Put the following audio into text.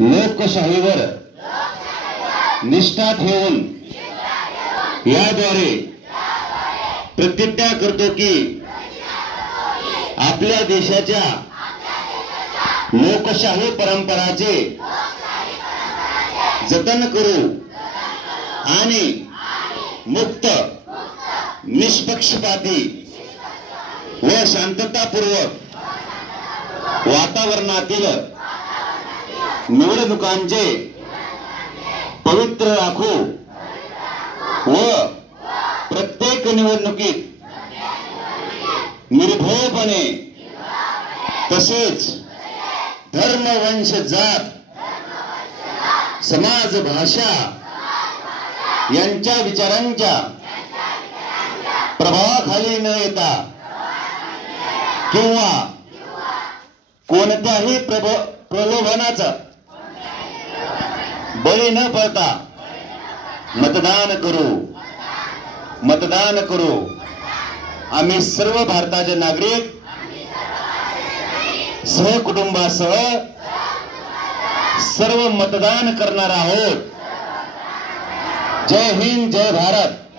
लोकशाहीवर निष्ठा ठेवून याद्वारे प्रतिज्ञा करतो की आपल्या देशाच्या लोकशाही परंपराचे जतन करू आणि मुक्त निष्पक्षपाती व शांततापूर्वक वातावरणातील निवडणुकांचे पवित्र राखू व प्रत्येक निवडणुकीत निर्भयपणे तसेच धर्म वंश जात समाज भाषा यांच्या विचारांच्या प्रभावाखाली न येता किंवा कोणत्याही प्रभ प्रलोभनाचा बळी न पडता मतदान करू. मतदान करू. आम्ही सर्व भारताचे नागरिक सहकुटुंबासह सर्व मतदान करणार आहोत. जय हिंद जय भारत.